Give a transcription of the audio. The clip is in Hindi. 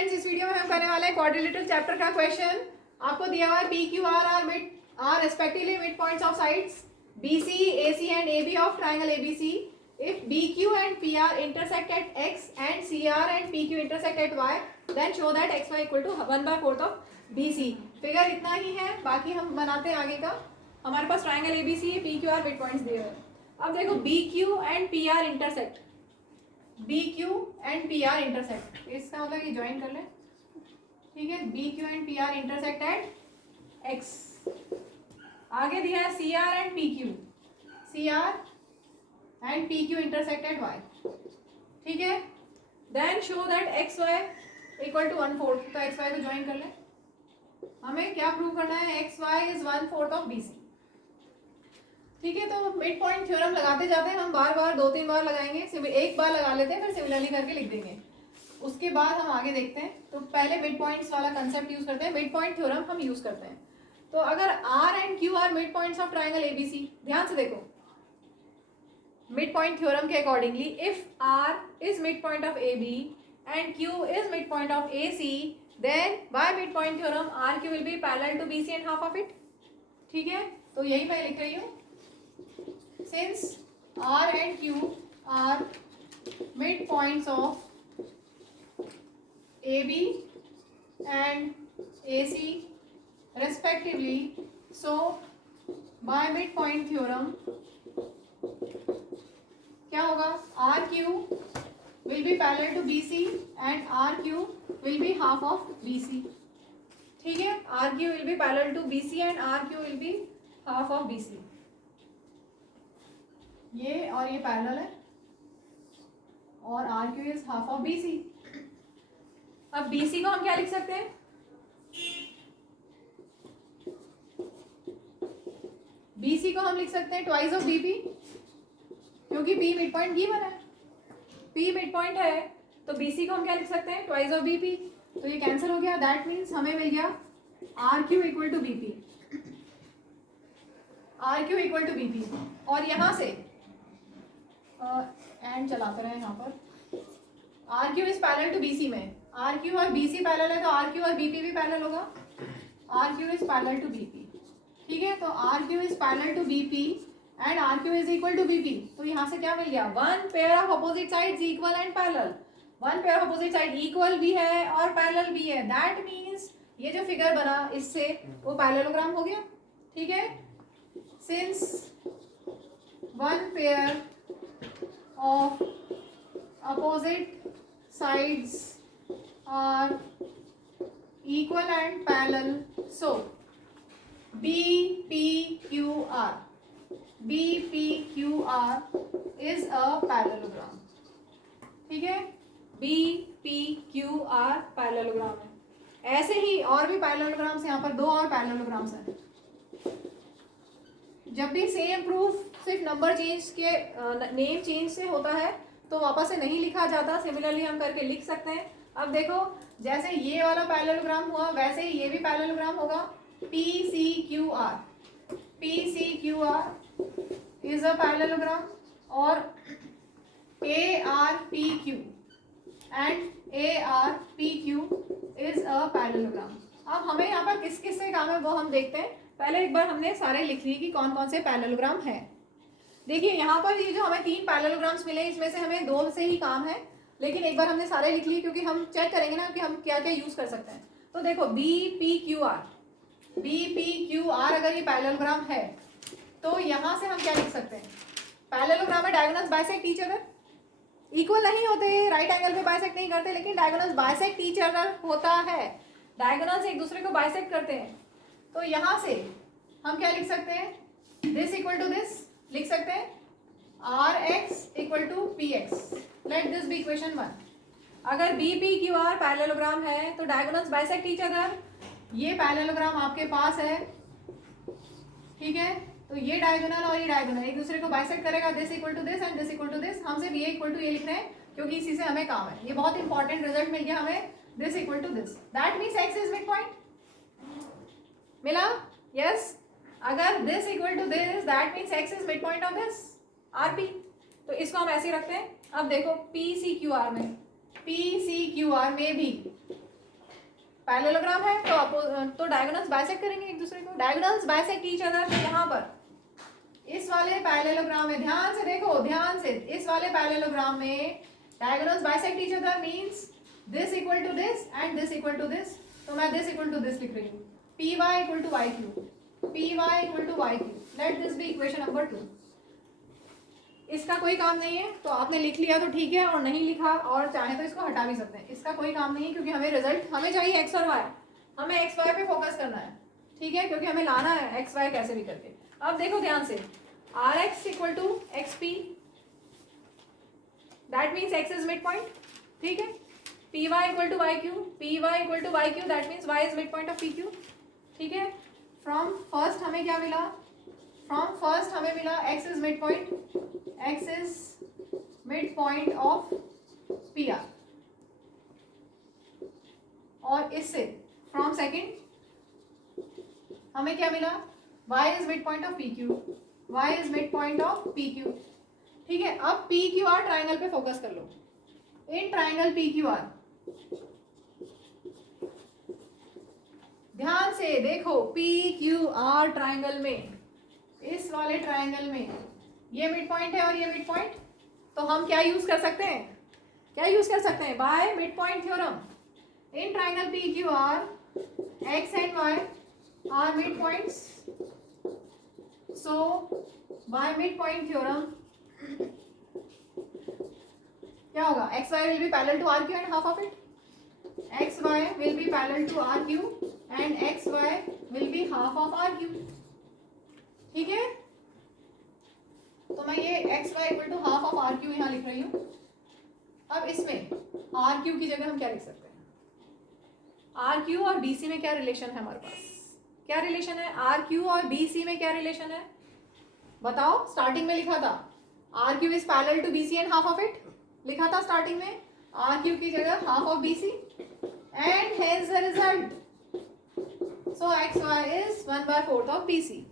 स्टूडेंट्स, इस वीडियो में हम करने वाले हैं क्वाड्रिलेटरल चैप्टर का क्वेश्चन। आपको दिया हुआ है P Q are respectively mid points of sides BC, AC and AB of triangle ABC. If BQ and PR intersect at X and CR and PQ intersect at Y, then show that XY equal to 1/4 of BC. Figure इतना ही है, बाकी हम बनाते हैं आगे का। हमारे पास ट्राइंगल ABC है, PQR मिड पॉइंट्स दिए हुए। अब देखो BQ and PR intersect, BQ and PR intersect, इसका मतलब ये ज्वाइन कर ले, ठीक है। BQ and PR intersect at X। आगे दिया है CR and PQ, CR and PQ intersect at Y, ठीक है। Then show that XY equal to 1/4, तो XY को ज्वाइन कर ले। हमें क्या प्रूव करना है, XY इज 1/4 ऑफ BC, ठीक है। तो मिड पॉइंट थ्योरम लगाते जाते हैं हम, बार बार 2-3 बार लगाएंगे, एक बार लगा लेते हैं, फिर सिमिलरली करके लिख देंगे। उसके बाद हम आगे देखते हैं। तो पहले मिड पॉइंट्स वाला कंसेप्ट यूज करते हैं, मिड पॉइंट थ्योरम हम यूज करते हैं। तो अगर R and Q are mid points of triangle ABC, ध्यान से देखो मिड पॉइंट थ्योरम के accordingly, if R is mid point of AB and Q is mid point of AC, then by mid point theorem RQ will be parallel to BC and half of it, ठीक है। तो यही मैं लिख रही हूँ, since R and Q are midpoints of AB and AC respectively, so by midpoint theorem क्या होगा, RQ will be parallel to BC and RQ will be half of BC, ठीक है। RQ will be parallel to BC and RQ will be half of BC, ये और ये पैरेलल है और RQ is half of BC। अब BC को हम क्या लिख सकते हैं, BC को हम लिख सकते हैं ट्वाइस ऑफ BP, क्योंकि P मिड पॉइंट गिवन है, P मिड पॉइंट है, तो BC को हम क्या लिख सकते हैं, ट्वाइस ऑफ BP। तो ये कैंसिल हो गया, दैट मीन्स हमें मिल गया RQ equal to BP, RQ equal to BP। और यहाँ से एंड चलाते रहे यहाँ पर, RQ is parallel to BC में, RQ और BC पैरेलल है तो RQ और BP भी पैरेलल होगा, RQ is parallel to BP, ठीक है। तो RQ is parallel to BP and RQ is equal to BP। तो यहाँ से क्या मिल गया, one pair of opposite sides equal and parallel, one pair of opposite side equal भी है और पैरेलल भी है, दैट मीन्स ये जो फिगर बना इससे वो पैरेललोग्राम हो गया, ठीक है। Since one pair of opposite sides are equal and parallel, so BPQR is a parallelogram, ठीक है। BPQR पैरेललोग्राम है। ऐसे ही और भी पैरेललोग्राम्स, यहाँ पर 2 और पैरेललोग्राम्स हैं। जब भी सेम प्रूफ सिर्फ नंबर चेंज के नेम चेंज से होता है तो वापस से नहीं लिखा जाता, सिमिलरली हम करके लिख सकते हैं। अब देखो जैसे ये वाला पैरेललोग्राम हुआ वैसे ही ये भी पैरेललोग्राम होगा, PCQR इज अ पैरेललोग्राम, और ARPQ and ARPQ is a parallelogram. अब हमें यहाँ पर किस किस से काम है वो हम देखते हैं। पहले एक बार हमने सारे लिख लिए कि कौन कौन से पैरेललोग्राम है। देखिए यहाँ पर ये जो हमें 3 पैरेललोग्राम्स मिले, इसमें से हमें 2 से ही काम है, लेकिन एक बार हमने सारे लिख लिए क्योंकि हम चेक करेंगे ना कि हम क्या क्या यूज कर सकते हैं। तो देखो BPQR अगर ये पैरेललोग्राम है तो यहाँ से हम क्या लिख सकते हैं, पैरेललोग्राम में diagonals bisect each other, equal नहीं होते, राइट एंगल पे बाइसेक्ट नहीं करते, लेकिन डायगोनल्स बाइसेक्ट ईच अदर होता है, डायगोनल्स एक दूसरे को बाइसेक्ट करते हैं। तो यहाँ से हम क्या लिख सकते हैं, दिस इक्वल टू दिस लिख सकते हैं, RX equal to PX, let this be equation 1। अगर BPQR पैरेललोग्राम है तो डायगोनल्स बाइसेक्ट ईच अदर, ये पैरेललोग्राम आपके पास है, ठीक है। तो ये डायगोनल और ये डायगोनल एक दूसरे को बाइसेक्ट करेगा, this equal to this and this equal to this. हम सिर्फ ये इक्वल टू ये लिख रहे हैं क्योंकि इसी से हमें काम है, ये बहुत इंपॉर्टेंट रिजल्ट मिल गया हमें, this equal to this, that means X is mid point, मिला, यस। अगर this equal to this that means X is mid point of this RP, तो इसको हम ऐसे रखते हैं। अब देखो PCQR में भी पैरेललोग्राम है तो डायगोनल्स बाइसेक्ट करेंगे एक दूसरे को, डायगोनल्स बाइसेक्ट ईच अदर। तो यहाँ पर इस वाले पैरेललोग्राम में ध्यान से देखो, ध्यान से, इस वाले पैरेललोग्राम में diagonals bisect each other means this equal to this and this equal to this. तो मैं दिस इक्वल टू दिस लिख रही हूँ, P Y equal to Y Q, P Y equal to Y Q. Let this be equation number 2। इसका कोई काम नहीं है, तो आपने लिख लिया तो ठीक है, और नहीं लिखा और चाहे तो इसको हटा भी सकते हैं। इसका कोई काम नहीं है क्योंकि हमें रिजल्ट, हमें चाहिए एक्स और वाई, हमें एक्स वाई पे फोकस करना है, ठीक है, क्योंकि हमें लाना है एक्स वाई कैसे भी करके। अब देखो ध्यान से, R X equal to X P, that means X is mid point, ठीक है। P Y equal to Y Q, P Y equal to Y Q, that means Y is mid point of P Q, ठीक है। फ्रॉम फर्स्ट हमें क्या मिला, फ्रॉम फर्स्ट हमें मिला X is mid point, X is mid point of P R, और इससे फ्रॉम सेकेंड हमें क्या मिला, y is mid point of P Q, y is mid point of P Q, ठीक है। अब पी क्यू आर ट्राइंगल पे फोकस कर लो। इन ट्राइंगल पी क्यू आर ध्यान से देखो, पी क्यू आर ट्राइंगल में, इस वाले ट्राइंगल में ये मिड पॉइंट है और ये मिड पॉइंट, तो हम क्या यूज कर सकते हैं, क्या यूज कर सकते हैं, by mid point theorem. In triangle P Q R X and Y are mid points, so by mid point theorem क्या होगा, X Y will be parallel to R Q and half of it, X Y will be parallel to R Q and X Y will be half of R Q, ठीक है। तो मैं ये X Y equal to half of R Q यहाँ लिख रही हूँ। अब इसमें आर क्यू की जगह हम क्या लिख सकते हैं, आर क्यू और बी सी में क्या रिलेशन है हमारे पास, क्या रिलेशन है, आर क्यू और बी सी में क्या रिलेशन है बताओ। स्टार्टिंग में लिखा था R Q is parallel to B C and half of it, लिखा था स्टार्टिंग में, आर क्यू की जगह half of B C, and hence the result, so X Y is 1/4 of B C.